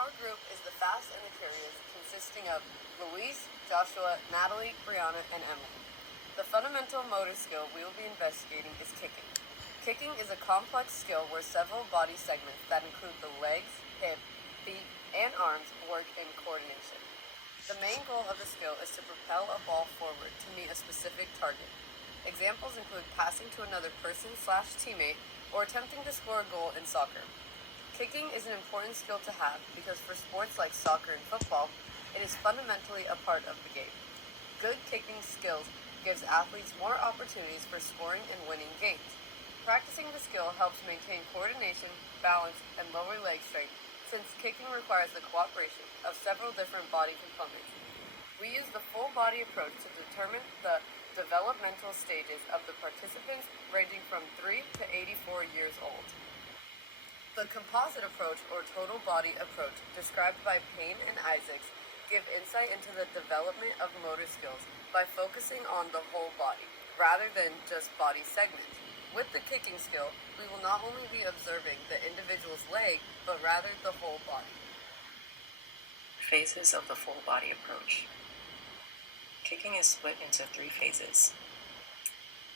Our group is the Fast and the Curious, consisting of Luis, Joshua, Natalie, Brianna, and Emily. The fundamental motor skill we will be investigating is kicking. Kicking is a complex skill where several body segments that include the legs, hips, feet, and arms work in coordination. The main goal of the skill is to propel a ball forward to meet a specific target. Examples include passing to another person/teammate or attempting to score a goal in soccer. Kicking is an important skill to have because for sports like soccer and football, it is fundamentally a part of the game. Good kicking skills gives athletes more opportunities for scoring and winning games. Practicing the skill helps maintain coordination, balance, and lower leg strength since kicking requires the cooperation of several different body components. We use the full body approach to determine the developmental stages of the participants ranging from 3 to 84 years old. The composite approach or total body approach described by Payne and Isaacs give insight into the development of motor skills by focusing on the whole body rather than just body segments. With the kicking skill, we will not only be observing the individual's leg, but rather the whole body. Phases of the full body approach. Kicking is split into 3 phases.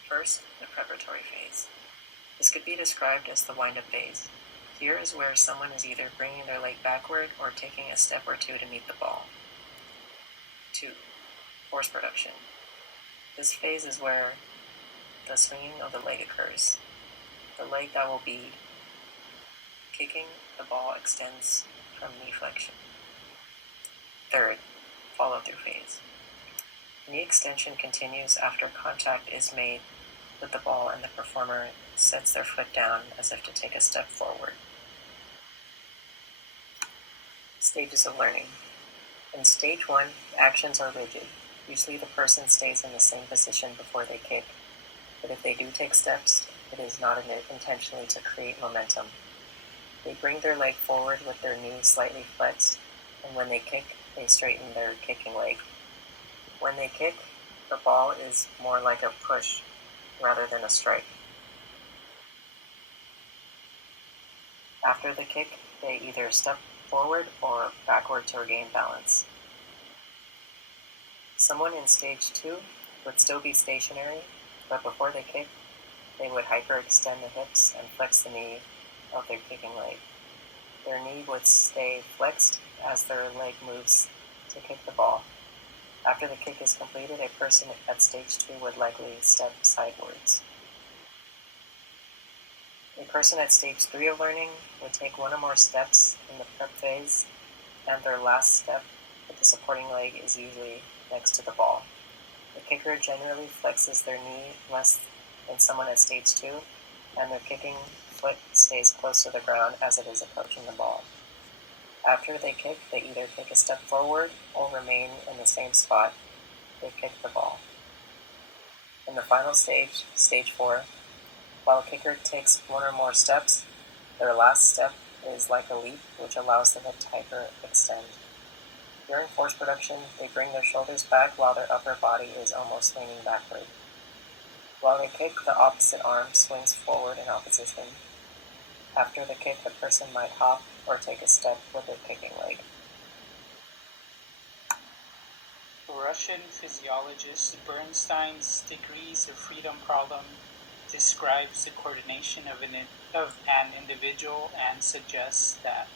First, the preparatory phase. This could be described as the wind-up phase. Here is where someone is either bringing their leg backward or taking a step or two to meet the ball. 2. Force production. This phase is where the swinging of the leg occurs. The leg that will be kicking the ball extends from knee flexion. Third, follow-through phase. Knee extension continues after contact is made with the ball and the performer sets their foot down as if to take a step forward. Stages of learning. In stage 1, actions are rigid. Usually the person stays in the same position before they kick, but if they do take steps, it is not intentionally to create momentum. They bring their leg forward with their knee slightly flexed, and when they kick, they straighten their kicking leg. When they kick, the ball is more like a push rather than a strike. After the kick, they either step forward or backward to regain balance. Someone in stage 2 would still be stationary, but before they kick, they would hyperextend the hips and flex the knee of their kicking leg. Their knee would stay flexed as their leg moves to kick the ball. After the kick is completed, a person at stage 2 would likely step sidewards. A person at stage 3 of learning would take one or more steps in the prep phase, and their last step with the supporting leg is usually next to the ball. The kicker generally flexes their knee less than someone at stage 2, and their kicking foot stays close to the ground as it is approaching the ball. After they kick, they either take a step forward or remain in the same spot they kick the ball. In the final stage, stage 4, while a kicker takes one or more steps, their last step is like a leap, which allows them to hyperextend. During force production, they bring their shoulders back while their upper body is almost leaning backward. While they kick, the opposite arm swings forward in opposition. After the kick, the person might hop or take a step with their kicking leg. Russian physiologist Bernstein's degrees of freedom problem describes the coordination of an individual and suggests that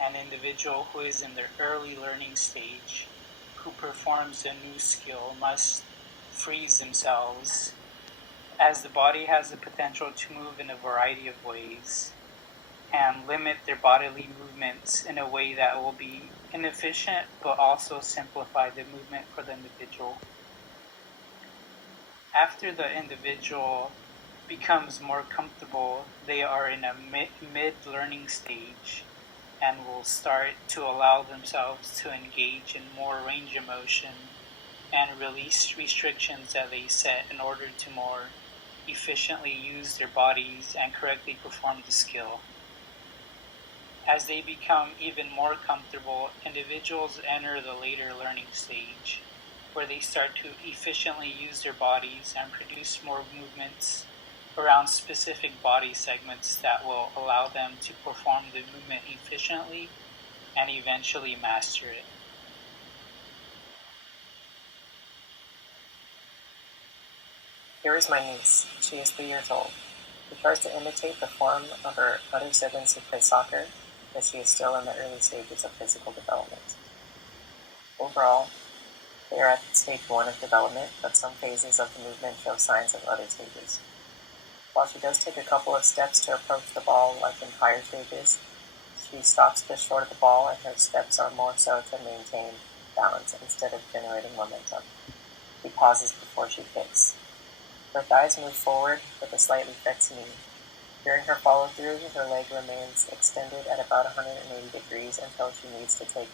an individual who is in their early learning stage, who performs a new skill, must freeze themselves, as the body has the potential to move in a variety of ways, and limit their bodily movements in a way that will be inefficient but also simplify the movement for the individual. After the individual becomes more comfortable, they are in a mid-learning stage and will start to allow themselves to engage in more range of motion and release restrictions that they set in order to more efficiently use their bodies and correctly perform the skill. As they become even more comfortable, individuals enter the later learning stage, where they start to efficiently use their bodies and produce more movements around specific body segments that will allow them to perform the movement efficiently and eventually master it. Here is my niece. She is 3 years old. She tries to imitate the form of her other siblings who play soccer, but she is still in the early stages of physical development. Overall, they are at stage 1 of development, but some phases of the movement show signs of other stages. While she does take a couple of steps to approach the ball like in higher stages, she stops just short of the ball and her steps are more so to maintain balance instead of generating momentum. She pauses before she kicks. Her thighs move forward with a slightly flexed knee. During her follow-through, her leg remains extended at about 180 degrees until she needs to take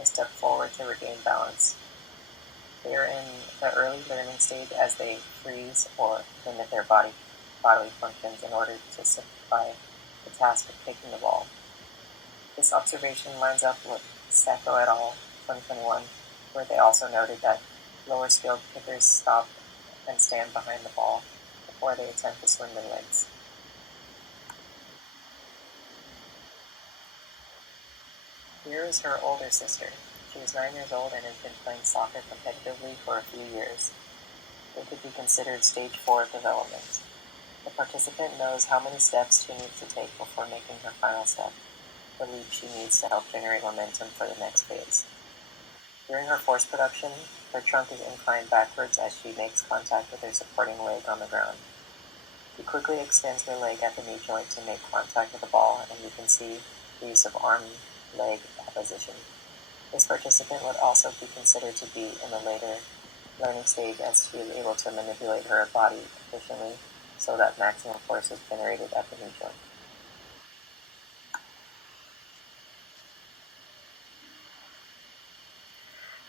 a step forward to regain balance. They are in the early learning stage as they freeze or limit their bodily functions in order to simplify the task of kicking the ball. This observation lines up with Sacco et al. 2021, where they also noted that lower skilled kickers stop and stand behind the ball before they attempt to swing their legs. Here is her older sister. She is 9 years old and has been playing soccer competitively for a few years. It could be considered stage 4 of development. The participant knows how many steps she needs to take before making her final step, the leap she needs to help generate momentum for the next phase. During her force production, her trunk is inclined backwards as she makes contact with her supporting leg on the ground. She quickly extends her leg at the knee joint to make contact with the ball, and you can see the use of arm-leg opposition. This participant would also be considered to be in the later learning stage as she is able to manipulate her body efficiently so that maximum force is generated at the knee joint.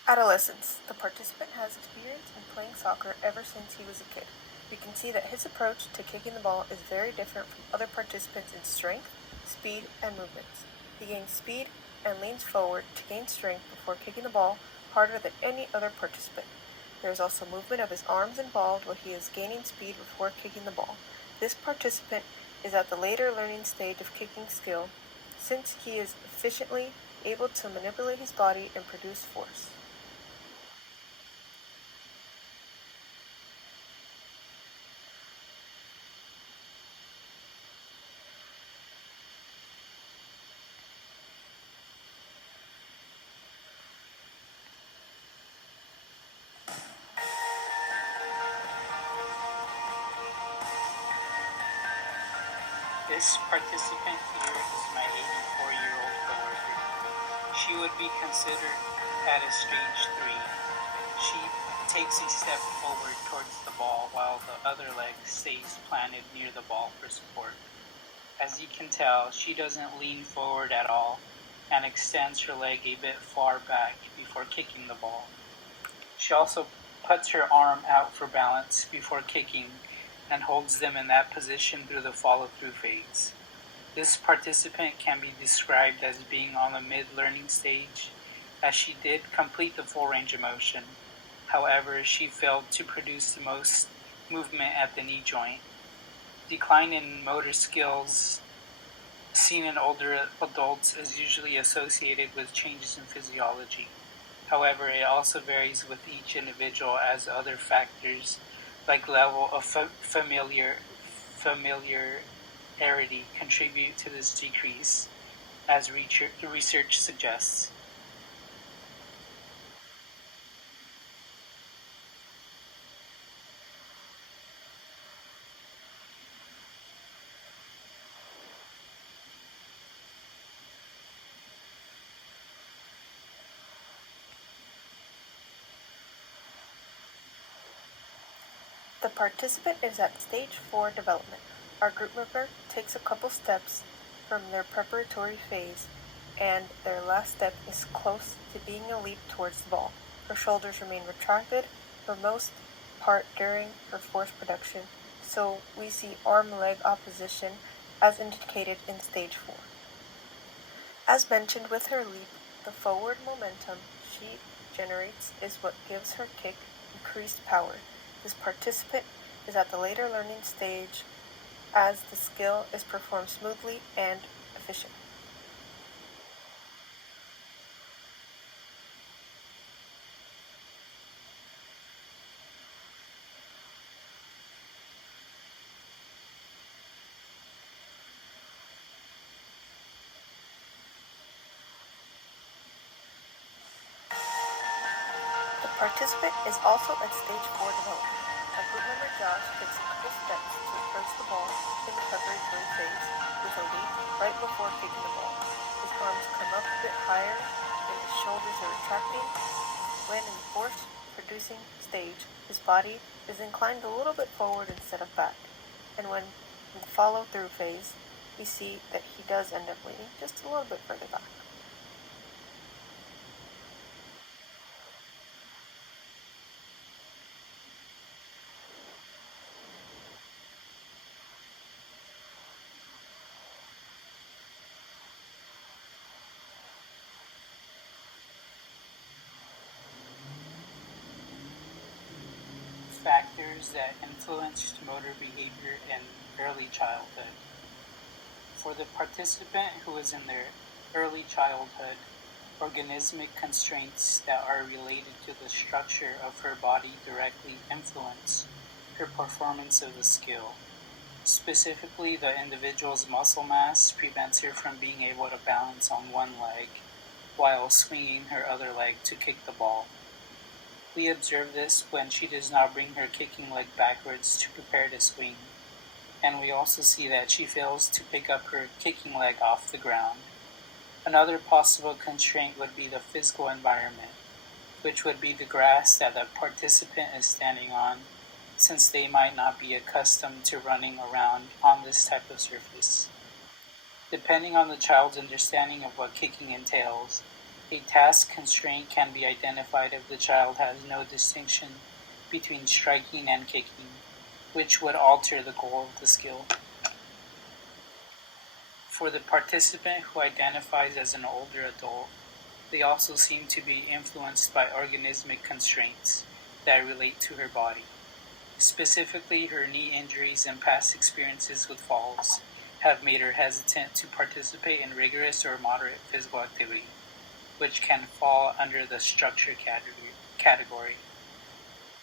Adolescence. The participant has experience in playing soccer ever since he was a kid. We can see that his approach to kicking the ball is very different from other participants in strength, speed, and movements. He gains speed and leans forward to gain strength before kicking the ball harder than any other participant. There is also movement of his arms involved where he is gaining speed before kicking the ball. This participant is at the later learning stage of kicking skill since he is efficiently able to manipulate his body and produce force. This participant here is my 84-year-old coworker. She would be considered at a stage 3. She takes a step forward towards the ball while the other leg stays planted near the ball for support. As you can tell, she doesn't lean forward at all and extends her leg a bit far back before kicking the ball. She also puts her arm out for balance before kicking and holds them in that position through the follow-through phase. This participant can be described as being on the mid-learning stage, as she did complete the full range of motion. However, she failed to produce the most movement at the knee joint. Decline in motor skills seen in older adults is usually associated with changes in physiology. However, it also varies with each individual as other factors like level of familiarity contribute to this decrease, as research suggests. The participant is at stage 4 development. Our group member takes a couple steps from their preparatory phase, and their last step is close to being a leap towards the ball. Her shoulders remain retracted for most part during her force production, so we see arm-leg opposition as indicated in stage 4. As mentioned with her leap, the forward momentum she generates is what gives her kick increased power. This participant is at the later learning stage as the skill is performed smoothly and efficiently. participant is also at stage 4 development. Our group member Josh takes a couple steps to approach the ball in the preparatory phase with a leap right before kicking the ball. His arms come up a bit higher and his shoulders are retracting. When in the force producing stage, his body is inclined a little bit forward instead of back. And when in the follow through phase, we see that he does end up leaning just a little bit further back. Factors that influenced motor behavior in early childhood. For the participant who is in their early childhood, organismic constraints that are related to the structure of her body directly influence her performance of the skill. Specifically, the individual's muscle mass prevents her from being able to balance on one leg while swinging her other leg to kick the ball. We observe this when she does not bring her kicking leg backwards to prepare to swing, and we also see that she fails to pick up her kicking leg off the ground. Another possible constraint would be the physical environment, which would be the grass that the participant is standing on, since they might not be accustomed to running around on this type of surface. Depending on the child's understanding of what kicking entails, a task constraint can be identified if the child has no distinction between striking and kicking, which would alter the goal of the skill. For the participant who identifies as an older adult, they also seem to be influenced by organismic constraints that relate to her body. Specifically, her knee injuries and past experiences with falls have made her hesitant to participate in rigorous or moderate physical activity, which can fall under the structure category.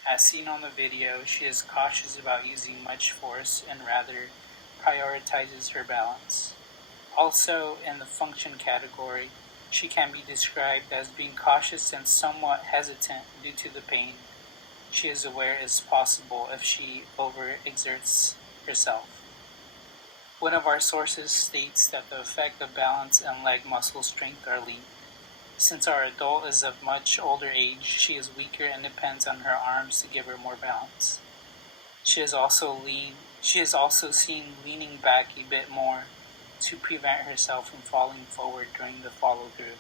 As seen on the video, she is cautious about using much force and rather prioritizes her balance. Also, in the function category, she can be described as being cautious and somewhat hesitant due to the pain she is aware is possible if she overexerts herself. One of our sources states that the effect of balance and leg muscle strength are linked. Since our adult is of much older age, she is weaker and depends on her arms to give her more balance. She is also seen leaning back a bit more to prevent herself from falling forward during the follow-through.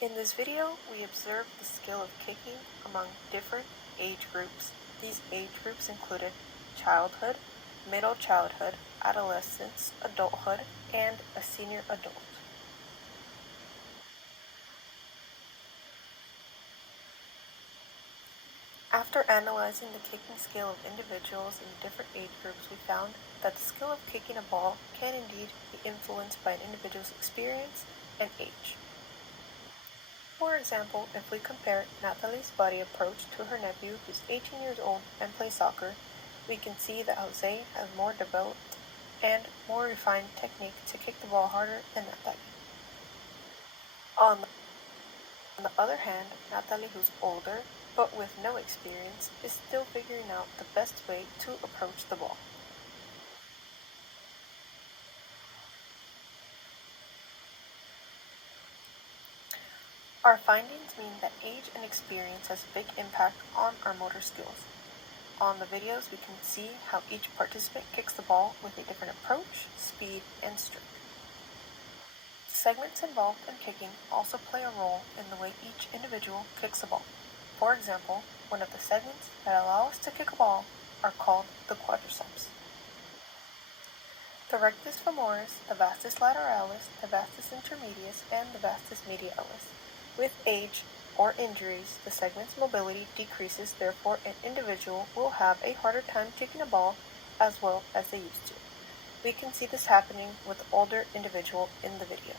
In this video, we observed the skill of kicking among different age groups. These age groups included childhood, middle childhood, adolescence, adulthood, and a senior adult. After analyzing the kicking skill of individuals in different age groups, we found that the skill of kicking a ball can indeed be influenced by an individual's experience and age. For example, if we compare Natalie's body approach to her nephew, who's 18 years old and plays soccer, we can see that Jose has more developed and more refined technique to kick the ball harder than Natalie. On the other hand, Natalie, who's older but with no experience, is still figuring out the best way to approach the ball. Our findings mean that age and experience has a big impact on our motor skills. On the videos, we can see how each participant kicks the ball with a different approach, speed, and strength. The segments involved in kicking also play a role in the way each individual kicks the ball. For example, one of the segments that allow us to kick a ball are called the quadriceps. The rectus femoris, the vastus lateralis, the vastus intermedius, and the vastus medialis. With age or injuries, the segment's mobility decreases, therefore an individual will have a harder time kicking a ball as well as they used to. We can see this happening with the older individual in the video.